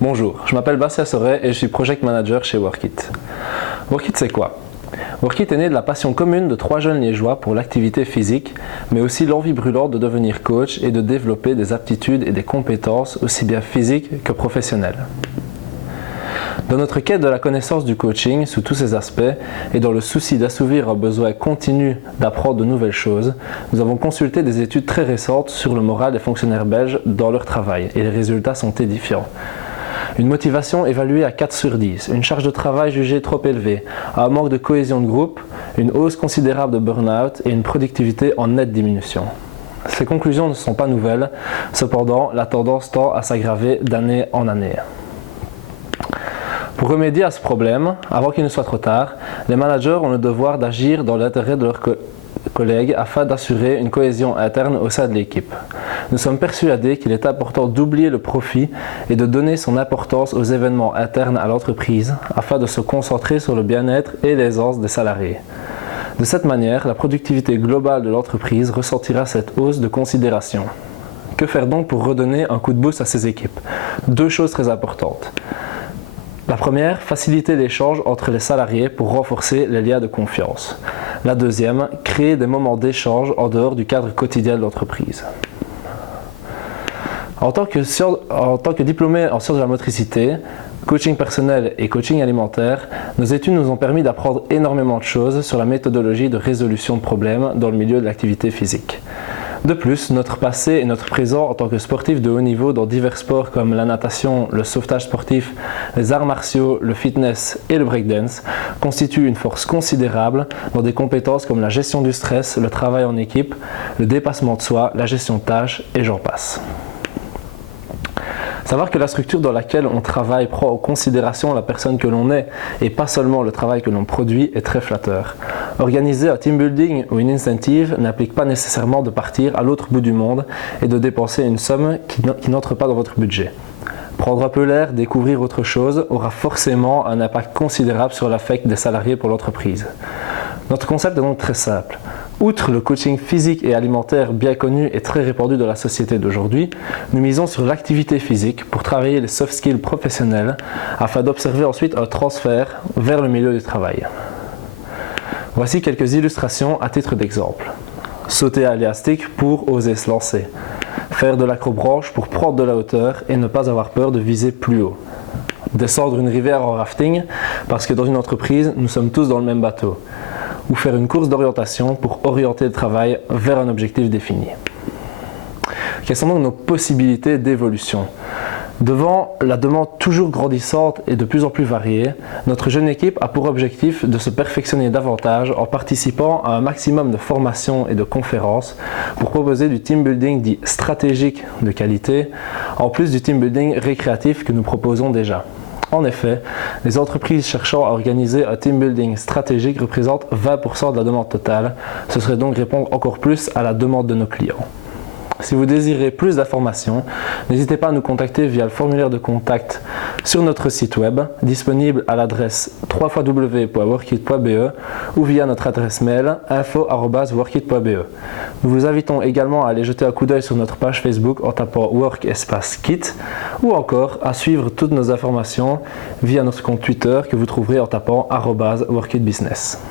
Bonjour, je m'appelle Bassia Soret et je suis Project Manager chez Workit. Workit, c'est quoi? Workit est né de la passion commune de 3 jeunes liégeois pour l'activité physique, mais aussi l'envie brûlante de devenir coach et de développer des aptitudes et des compétences aussi bien physiques que professionnelles. Dans notre quête de la connaissance du coaching sous tous ses aspects et dans le souci d'assouvir un besoin continu d'apprendre de nouvelles choses, nous avons consulté des études très récentes sur le moral des fonctionnaires belges dans leur travail et les résultats sont édifiants. Une motivation évaluée à 4 sur 10, une charge de travail jugée trop élevée, un manque de cohésion de groupe, une hausse considérable de burn-out et une productivité en nette diminution. Ces conclusions ne sont pas nouvelles, cependant la tendance tend à s'aggraver d'année en année. Pour remédier à ce problème, avant qu'il ne soit trop tard, les managers ont le devoir d'agir dans l'intérêt de leurs collègues afin d'assurer une cohésion interne au sein de l'équipe. Nous sommes persuadés qu'il est important d'oublier le profit et de donner son importance aux événements internes à l'entreprise afin de se concentrer sur le bien-être et l'aisance des salariés. De cette manière, la productivité globale de l'entreprise ressentira cette hausse de considération. Que faire donc pour redonner un coup de boost à ces équipes? 2 choses très importantes. La première, faciliter l'échange entre les salariés pour renforcer les liens de confiance. La deuxième, créer des moments d'échange en dehors du cadre quotidien de l'entreprise. En tant que diplômé en sciences de la motricité, coaching personnel et coaching alimentaire, nos études nous ont permis d'apprendre énormément de choses sur la méthodologie de résolution de problèmes dans le milieu de l'activité physique. De plus, notre passé et notre présent en tant que sportif de haut niveau dans divers sports comme la natation, le sauvetage sportif, les arts martiaux, le fitness et le breakdance constituent une force considérable dans des compétences comme la gestion du stress, le travail en équipe, le dépassement de soi, la gestion de tâches et j'en passe. Savoir que la structure dans laquelle on travaille prend en considération la personne que l'on est et pas seulement le travail que l'on produit est très flatteur. Organiser un team building ou une incentive n'implique pas nécessairement de partir à l'autre bout du monde et de dépenser une somme qui n'entre pas dans votre budget. Prendre un peu l'air, découvrir autre chose aura forcément un impact considérable sur l'affect des salariés pour l'entreprise. Notre concept est donc très simple. Outre le coaching physique et alimentaire bien connu et très répandu dans la société d'aujourd'hui, nous misons sur l'activité physique pour travailler les soft skills professionnels afin d'observer ensuite un transfert vers le milieu du travail. Voici quelques illustrations à titre d'exemple. Sauter à l'élastique pour oser se lancer. Faire de l'acrobranche pour prendre de la hauteur et ne pas avoir peur de viser plus haut. Descendre une rivière en rafting parce que dans une entreprise, nous sommes tous dans le même bateau. Ou faire une course d'orientation pour orienter le travail vers un objectif défini. Quelles sont donc nos possibilités d'évolution? Devant la demande toujours grandissante et de plus en plus variée, notre jeune équipe a pour objectif de se perfectionner davantage en participant à un maximum de formations et de conférences pour proposer du team building dit stratégique de qualité, en plus du team building récréatif que nous proposons déjà. En effet, les entreprises cherchant à organiser un team building stratégique représentent 20% de la demande totale. Ce serait donc répondre encore plus à la demande de nos clients. Si vous désirez plus d'informations, n'hésitez pas à nous contacter via le formulaire de contact sur notre site web, disponible à l'adresse www.workit.be ou via notre adresse mail info@workit.be. Nous vous invitons également à aller jeter un coup d'œil sur notre page Facebook en tapant Work_Kit ou encore à suivre toutes nos informations via notre compte Twitter que vous trouverez en tapant @workitbusiness.